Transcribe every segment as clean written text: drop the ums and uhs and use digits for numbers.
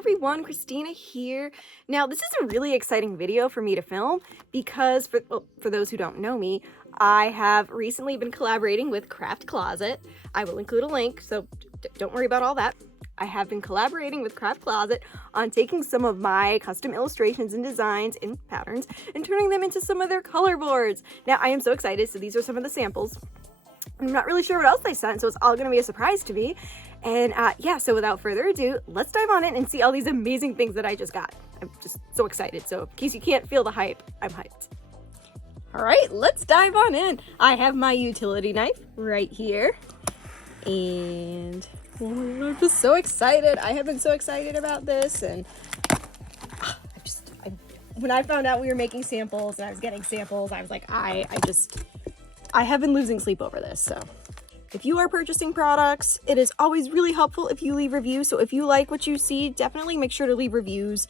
everyone, Christina here. Now, this is a really exciting video for me to film because, for those who don't know me, I have recently been collaborating with Craft Closet. I will include a link, so don't worry about all that. I have been collaborating with Craft Closet on taking some of my custom illustrations and designs and patterns and turning them into some of their color boards. Now, I am so excited, so these are some of the samples. I'm not really sure what else they sent, so it's all gonna be a surprise to me. And yeah, so without further ado, let's dive on in and see all these amazing things that I just got. I'm just so excited. So in case you can't feel the hype, I'm hyped. All right, let's dive on in. I have my utility knife right here. And I'm just so excited. I have been so excited about this. And when I found out we were making samples and I was getting samples, I was like, I have been losing sleep over this. So if you are purchasing products, it is always really helpful if you leave reviews. So if you like what you see, definitely make sure to leave reviews.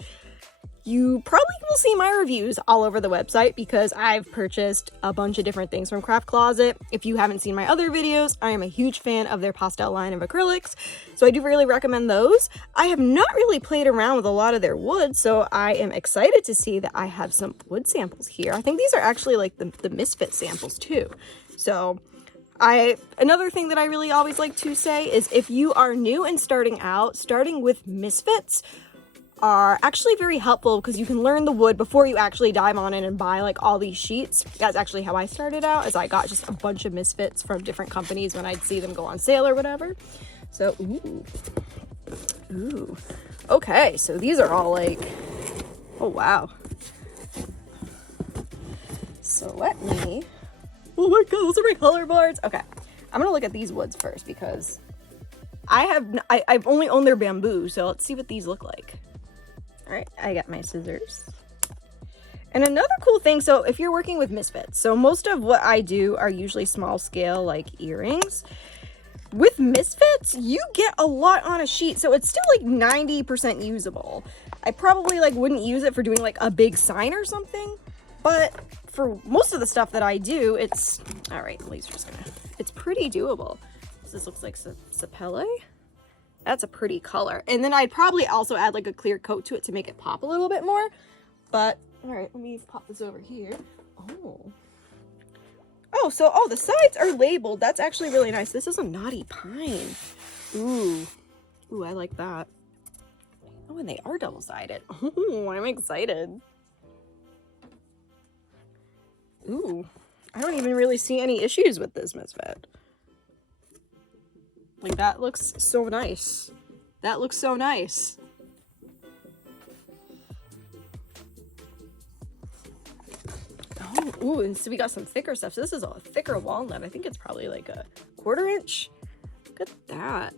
You probably will see my reviews all over the website because I've purchased a bunch of different things from Craft Closet. If you haven't seen my other videos, I am a huge fan of their pastel line of acrylics. So I do really recommend those. I have not really played around with a lot of their wood, so I am excited to see that I have some wood samples here. I think these are actually like the misfit samples too. So another thing that I really always like to say is if you are new and starting out, starting with misfits are actually very helpful because you can learn the wood before you actually dive on in and buy like all these sheets. That's actually how I started out, as I got just a bunch of misfits from different companies when I'd see them go on sale or whatever. So, ooh. Okay, so these are all like, oh wow. So let me, oh my god, those are my color boards. Okay, I'm gonna look at these woods first because I've only owned their bamboo, so let's see what these look like. All right, I got my scissors. And another cool thing, so if you're working with misfits, so most of what I do are usually small scale, like earrings. With misfits, you get a lot on a sheet, so it's still like 90% usable. I probably like wouldn't use it for doing like a big sign or something, but for most of the stuff that I do, it's, all right, it's pretty doable. So this looks like sapele. That's a pretty color. And then I'd probably also add like a clear coat to it to make it pop a little bit more. But, all right, let me pop this over here. Oh, the sides are labeled. That's actually really nice. This is a knotty pine. Ooh, I like that. Oh, and they are double-sided. Oh, I'm excited. Ooh, I don't even really see any issues with this misfit. Like, that looks so nice. That looks so nice. Oh, ooh, and so we got some thicker stuff. So this is a thicker walnut. I think it's probably like a 1/4 inch. Look at that.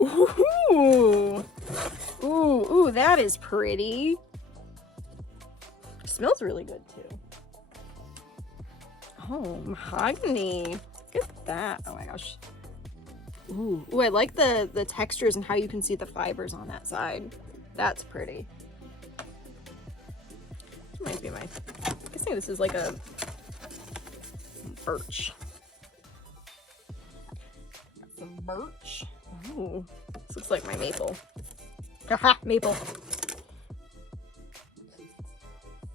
Ooh. Ooh, that is pretty. It smells really good too. Oh, mahogany. Look at that. Oh my gosh. Ooh, I like the textures and how you can see the fibers on that side. That's pretty. Might be I'm guessing this is like a birch. Got some birch. Ooh, this looks like my maple. Haha, maple.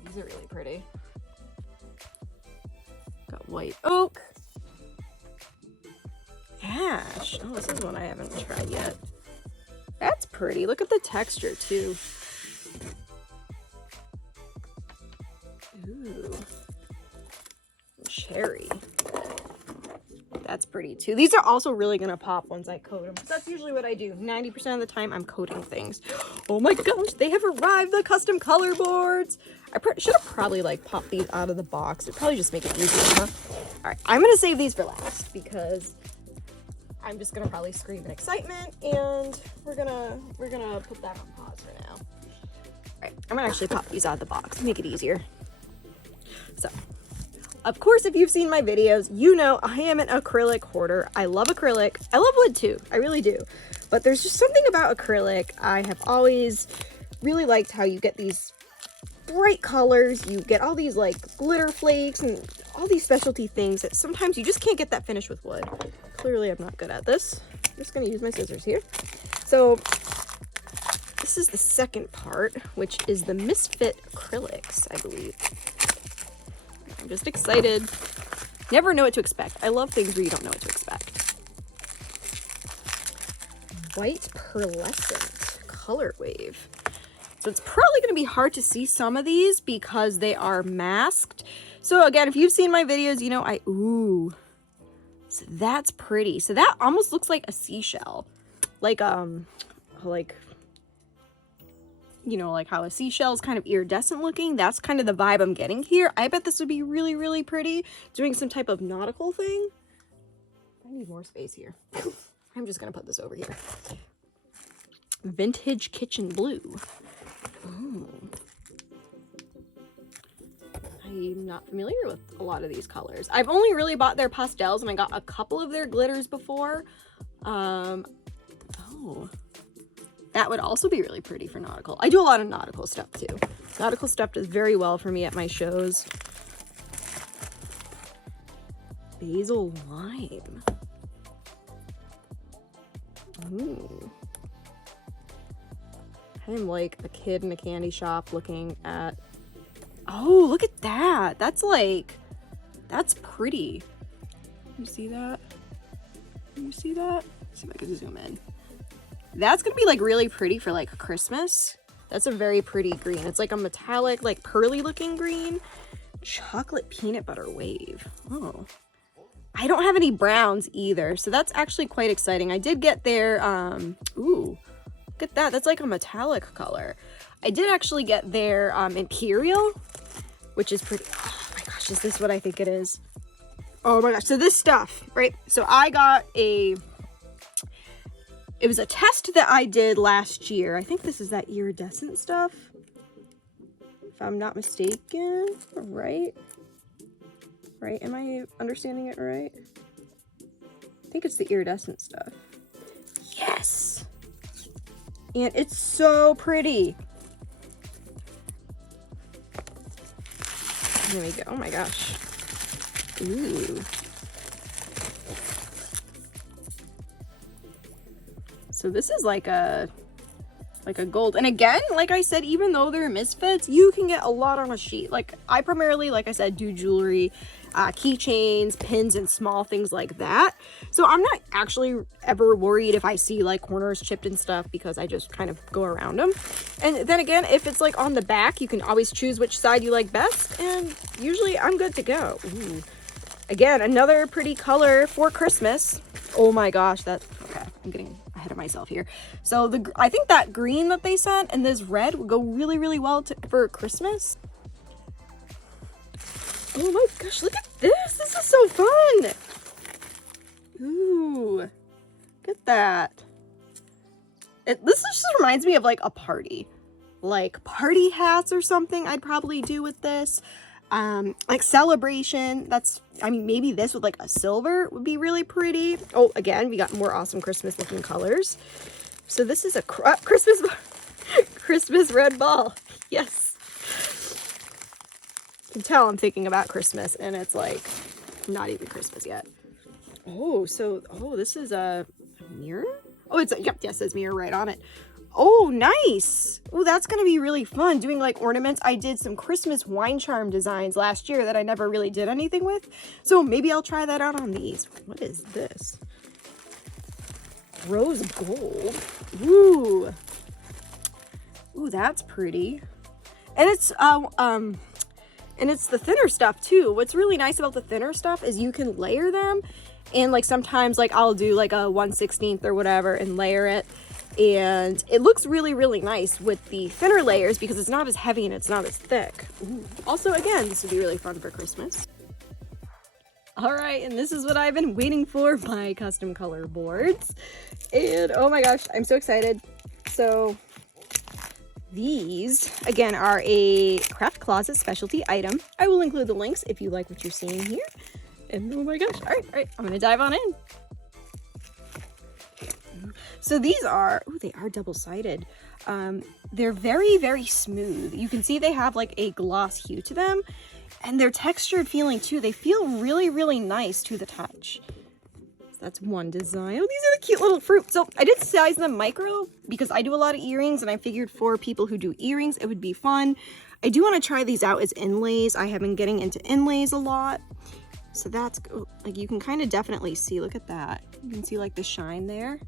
These are really pretty. Got white oak. Ash. Oh, this is one I haven't tried yet. That's pretty. Look at the texture too. Ooh. Cherry. That's pretty too. These are also really gonna pop once I coat them. That's usually what I do. 90% of the time I'm coating things. Oh my gosh, they have arrived, the custom color boards. I should have probably like popped these out of the box. It'd probably just make it easier, huh? All right, I'm gonna save these for last because I'm just gonna probably scream in excitement, and we're gonna put that on pause for now. All right, I'm gonna actually pop these out of the box, make it easier. So, of course, if you've seen my videos, you know I am an acrylic hoarder. I love acrylic. I love wood too. I really do. But there's just something about acrylic. I have always really liked how you get these bright colors. You get all these like glitter flakes and all these specialty things that sometimes you just can't get that finish with wood. Clearly, I'm not good at this. just gonna use my scissors here. So this is the second part, which is the Misfit acrylics, I believe. I'm just excited. Never know what to expect. I love things where you don't know what to expect. White pearlescent color wave. So it's probably going to be hard to see some of these because they are masked. So again, if you've seen my videos, you know ooh. So that's pretty. So that almost looks like a seashell. Like you know, like how a seashell is kind of iridescent looking. That's kind of the vibe I'm getting here. I bet this would be really, really pretty doing some type of nautical thing. I need more space here. I'm just going to put this over here. Vintage kitchen blue. Ooh. I'm not familiar with a lot of these colors. I've only really bought their pastels, and I got a couple of their glitters before. Oh, that would also be really pretty for nautical. I do a lot of nautical stuff too. Nautical stuff does very well for me at my shows. Basil lime. Ooh. I'm like a kid in a candy shop looking at, oh, look at that. That's like, that's pretty. You see that? You see that? Let's see if I can zoom in. That's gonna be like really pretty for like Christmas. That's a very pretty green. It's like a metallic, like pearly looking green. Chocolate peanut butter wave. Oh. I don't have any browns either, so that's actually quite exciting. I did get their, ooh, look at that. That's like a metallic color. I did actually get their Imperial, which is pretty. Oh my gosh, is this what I think it is? Oh my gosh, so this stuff, right? So I got it was a test that I did last year. I think this is that iridescent stuff, if I'm not mistaken, right? Right, am I understanding it right? I think it's the iridescent stuff. Yes! And it's so pretty. There we go. Oh my gosh. Ooh. So this is like a gold. And again, like I said, even though they're misfits, you can get a lot on a sheet. Like I primarily, like I said, do jewelry, keychains, pins, and small things like that. So I'm not actually ever worried if I see like corners chipped and stuff, because I just kind of go around them. And then again, if it's like on the back, you can always choose which side you like best, and usually I'm good to go. Ooh. Again, another pretty color for Christmas. Oh my gosh, that's okay. I'm getting ahead of myself here. So I think that green that they sent and this red would go really, really well for Christmas. Oh my gosh, look at this. This is so fun. Ooh, look at that. This just reminds me of like a party. Like party hats or something I'd probably do with this. Like celebration. I mean, maybe this with like a silver would be really pretty. Oh, again, we got more awesome Christmas looking colors. So this is a Christmas red ball. Yes. You can tell I'm thinking about Christmas, and it's like not even Christmas yet. Oh, this is a mirror? Oh, yep, yes, it says mirror right on it. Oh, nice. Oh, that's going to be really fun doing like ornaments. I did some Christmas wine charm designs last year that I never really did anything with. So maybe I'll try that out on these. What is this? Rose gold. Ooh. Ooh, that's pretty. And it's the thinner stuff too. What's really nice about the thinner stuff is you can layer them. And like sometimes like I'll do like a 1/16 or whatever and layer it. And it looks really, really nice with the thinner layers because it's not as heavy and it's not as thick. Ooh. Also, again, this would be really fun for Christmas. All right, and this is what I've been waiting for, my custom color boards. And oh my gosh, I'm so excited. So these, again, are a Craft Closet specialty item. I will include the links if you like what you're seeing here. And oh my gosh, all right, I'm gonna dive on in. So these are, oh, they are double-sided. They're very, very smooth. You can see they have like a gloss hue to them, and they're textured feeling too. They feel really, really nice to the touch. That's one design. Oh, these are the cute little fruit. So I did size them micro because I do a lot of earrings, and I figured for people who do earrings, it would be fun. I do want to try these out as inlays. I have been getting into inlays a lot. So that's, like, you can kind of definitely see, look at that. You can see like the shine there.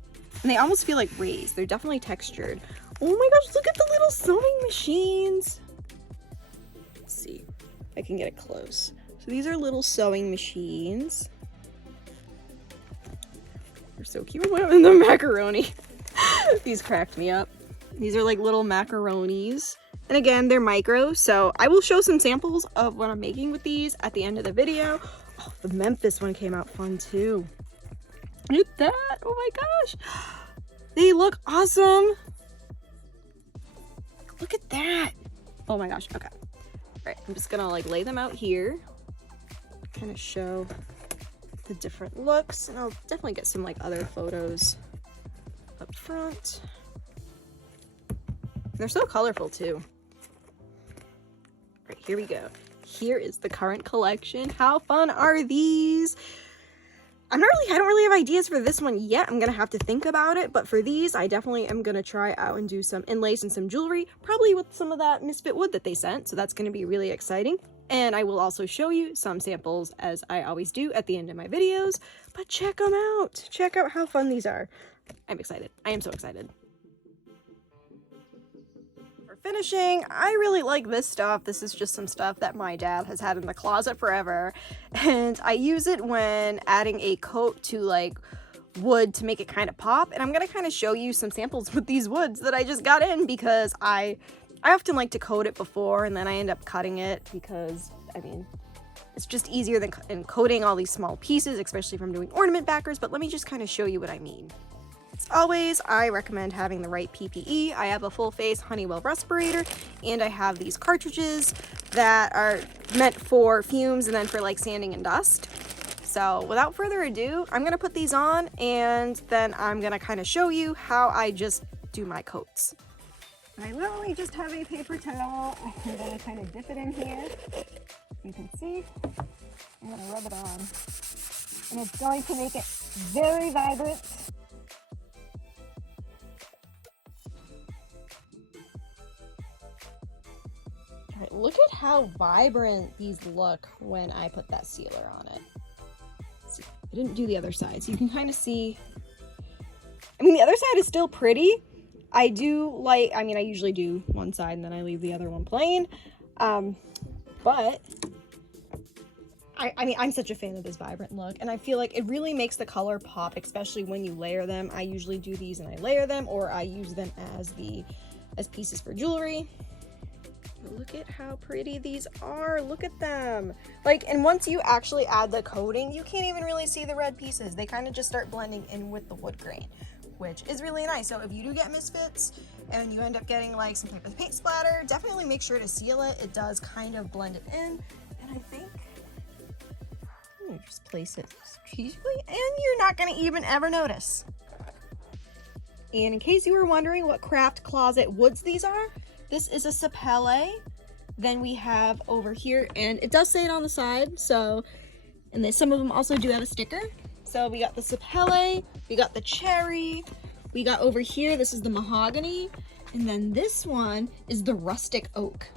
And they almost feel like raised. They're definitely textured. Oh my gosh, look at the little sewing machines. Let's see if I can get it close. So these are little sewing machines. They're so cute. And the macaroni. These cracked me up. These are like little macaronis. And again, they're micro, so I will show some samples of what I'm making with these at the end of the video. Oh, the Memphis one came out fun too. Look at that. Oh my gosh. They look awesome. Look at that. Oh my gosh. Okay. All right. I'm just going to like lay them out here. Kind of show the different looks. And I'll definitely get some like other photos up front. They're so colorful too. All right, here we go. Here is the current collection. How fun are these? I don't really have ideas for this one yet. I'm gonna have to think about it, but for these, I definitely am gonna try out and do some inlays and some jewelry, probably with some of that misfit wood that they sent. So that's gonna be really exciting. And I will also show you some samples, as I always do at the end of my videos, but check them out. Check out how fun these are. I'm excited. I am so excited. Finishing, I really like this stuff. This is just some stuff that my dad has had in the closet forever, and I use it when adding a coat to like wood to make it kind of pop. And I'm gonna kind of show you some samples with these woods that I just got in, because I often like to coat it before and then I end up cutting it, because I mean it's just easier than coating all these small pieces, especially if I'm doing ornament backers. But let me just kind of show you what I mean. As always, I recommend having the right PPE. I have a full face Honeywell respirator, and I have these cartridges that are meant for fumes and then for like sanding and dust. So without further ado, I'm gonna put these on, and then I'm gonna kind of show you how I just do my coats. I literally just have a paper towel. I'm gonna kind of dip it in here. You can see, I'm gonna rub it on, and it's going to make it very vibrant. Look at how vibrant these look when I put that sealer on it. See, I didn't do the other side, so you can kind of see. I mean, the other side is still pretty. I do like, I mean, I usually do one side and then I leave the other one plain. But I mean, I'm such a fan of this vibrant look, and I feel like it really makes the color pop, especially when you layer them. I usually do these and I layer them, or I use them as pieces for jewelry. Look at how pretty these are. Look at them. Like, and once you actually add the coating, you can't even really see the red pieces. They kind of just start blending in with the wood grain, which is really nice. So if you do get misfits and you end up getting like some type of paint splatter, definitely make sure to seal it. It does kind of blend it in. And I think I'm gonna just place it strategically, and you're not gonna even ever notice. And in case you were wondering what craft closet woods these are, this is a sapele. Then we have over here, and it does say it on the side, so, and then some of them also do have a sticker. So we got the sapele, we got the cherry, we got over here, this is the mahogany, and then this one is the rustic oak.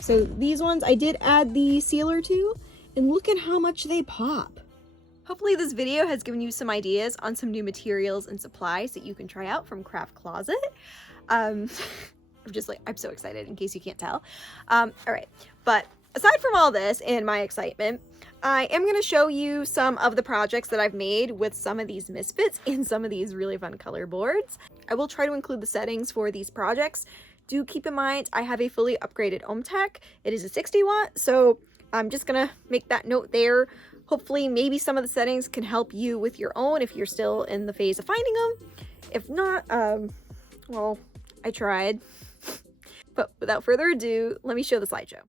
So these ones I did add the sealer to, and look at how much they pop. Hopefully this video has given you some ideas on some new materials and supplies that you can try out from Craft Closet. I'm so excited, in case you can't tell. All right, but aside from all this and my excitement, I am going to show you some of the projects that I've made with some of these misfits and some of these really fun color boards. I will try to include the settings for these projects. Do keep in mind, I have a fully upgraded ohm tech. It is a 60 watt, so I'm just going to make that note there. Hopefully, maybe some of the settings can help you with your own if you're still in the phase of finding them. If not, well, I tried. But without further ado, let me show the slideshow.